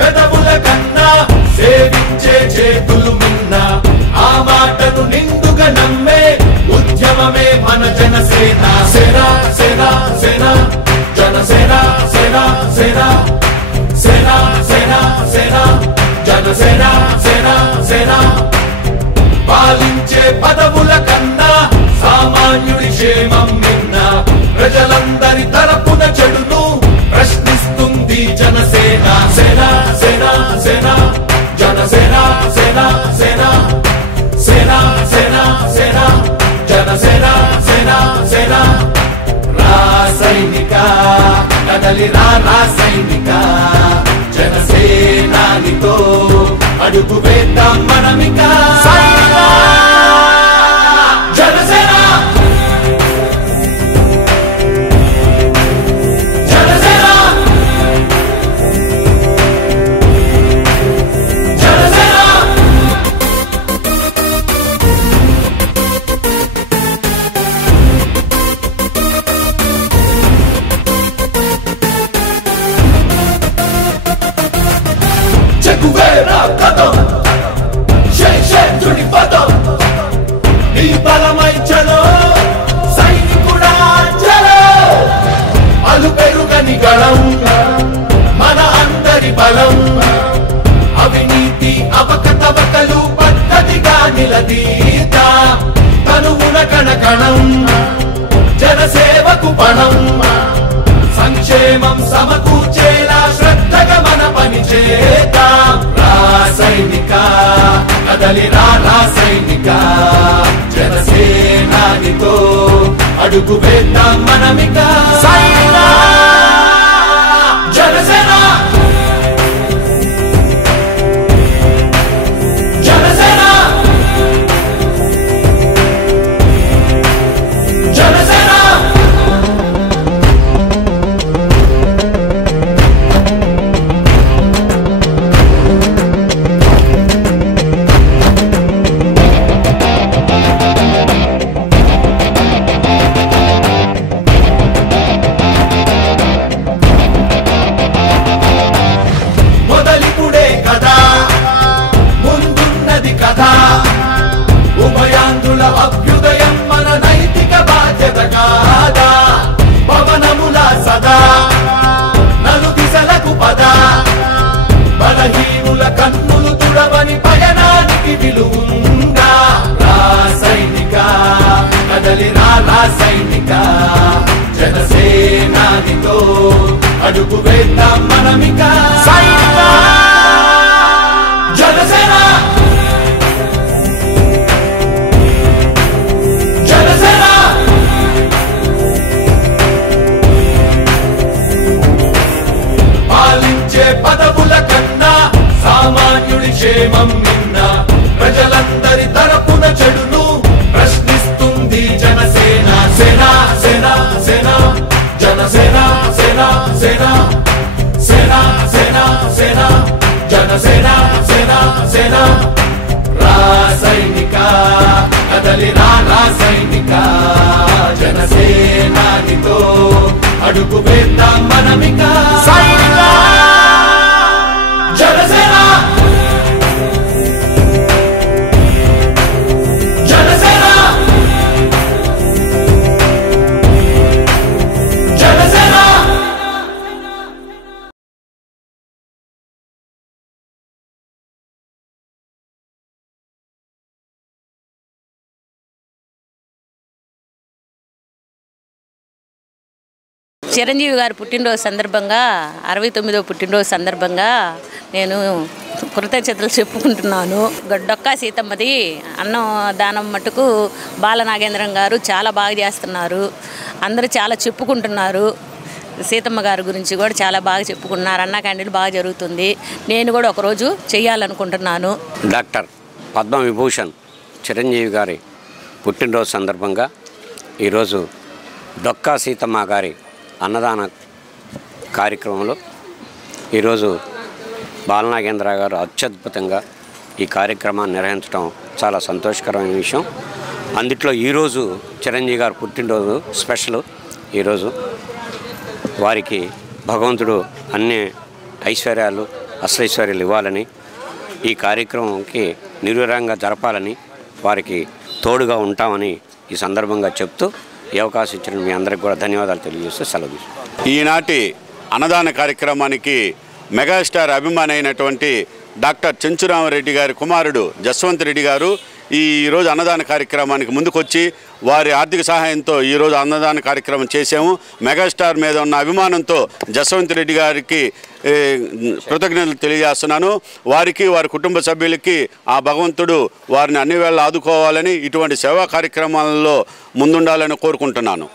పెదవుల కన్నా సేవించే చేతులు మిన్న ఆ మాటను నిండుగా నమ్మే ఉద్యమమే మన జనసేన సేన సేన సేన జనసేన సేన సేన సేన సేన సేన జనసేన సేన సేన పాలించే పదవుల కన్నా సామాన్యుడి క్షేమం మిన్న ప్రజలందరి తరపున చెడును ప్రశ్నిస్తుంది జనసేన సేన సేన సేన జనసేన సేన సేన సేన సేన సేన జనసేన సేన సేన రాసైనిక కదలి రాసైనిక జనసేనానితో అడుగు వేద్దాం మనమిక జనసేన జనసేన జనసేన చెగువేరా కదం శేషేంద్రుడి పదం నీ బలమై చలో సైనికుడా చలో అలు పెరుగని గళం మన అందరి బలం అవినీతి అవకతవకలు పద్ధతిగా నిలదీత తనువున కణకణం జనసేవకు పణం సంక్షేమం సమకూర్చేలా శ్రద్ధగా మన పని చేద్దాం రాసైనిక కదలి రాసైనిక జనసేనానితో అడుగు వేద్దాం మనమిక జనసేన జనసేన జనసేన ఉభయాంధ్రుల అభ్యుదయం మన నైతిక బాధ్యత కాదా పవనముల సదా నలు దిశలకు పద బలహీనుల కన్నులు తుడవని పయనానికి విలువుందా రాసైనిక కదలి రాసైనిక జనసేనానితో అడుగు వేద్దాం మనమిక జనసేన పదవుల కన్నా సామాన్యుడి క్షేమం నిన్న ప్రజలందరి తరపున చెడును ప్రశ్నిస్తుంది జనసేన సేన సేన సేన జనసేన సేన సేన సేన సేన సేన జనసేన సేన సేన రాసైనిక కదలి రాసైనిక జనసేనానితో అడుగు వేద్దాం మనమిక జనసేన జనసేన జనసేన చిరంజీవి గారి పుట్టినరోజు సందర్భంగా 69వ పుట్టినరోజు సందర్భంగా నేను కృతజ్ఞతలు చెప్పుకుంటున్నాను. డొక్కా సీతమ్మది అన్నదానం మట్టుకు బాలనాగేంద్రం గారు చాలా బాగా చేస్తున్నారు. అందరూ చాలా చెప్పుకుంటున్నారు. సీతమ్మ గారి గురించి కూడా చాలా బాగా చెప్పుకున్నారు. అన్న క్యాండిల్ బాగా జరుగుతుంది. నేను కూడా ఒకరోజు చేయాలనుకుంటున్నాను. డాక్టర్ పద్మవిభూషణ్ చిరంజీవి గారి పుట్టినరోజు సందర్భంగా ఈరోజు డొక్కా సీతమ్మ గారి అన్నదాన కార్యక్రమంలో ఈరోజు బాలనాగేంద్ర గారు అత్యద్భుతంగా ఈ కార్యక్రమాన్ని నిర్వహించడం చాలా సంతోషకరమైన విషయం. అందుట్లో ఈరోజు చిరంజీవి గారు పుట్టినరోజు స్పెషల్. ఈరోజు వారికి భగవంతుడు అన్ని ఐశ్వర్యాలు అష్టైశ్వర్యాలు ఇవ్వాలని, ఈ కార్యక్రమంకి నిర్విరాంగా జరపాలని వారికి తోడుగా ఉంటామని ఈ సందర్భంగా చెప్తూ ఈ అవకాశం ఇచ్చిన మీ అందరికి కూడా ధన్యవాదాలు తెలియజేస్తూ సెలవు తీసుకుంటాను. ఈనాటి అన్నదాన కార్యక్రమానికి మెగాస్టార్ అభిమాని అయినటువంటి డాక్టర్ చెంచురామరెడ్డి గారి కుమారుడు జస్వంత్ రెడ్డి గారు ఈరోజు అన్నదాన కార్యక్రమానికి ముందుకొచ్చి వారి ఆర్థిక సహాయంతో ఈరోజు అన్నదాన కార్యక్రమం చేసాము. మెగాస్టార్ మీద ఉన్న అభిమానంతో జస్వంత్ రెడ్డి గారికి కృతజ్ఞతలు తెలియజేస్తున్నాను. వారికి వారి కుటుంబ సభ్యులకి ఆ భగవంతుడు వారిని అన్ని వేళ ఆదుకోవాలని, ఇటువంటి సేవా కార్యక్రమాలలో ముందుండాలని కోరుకుంటున్నాను.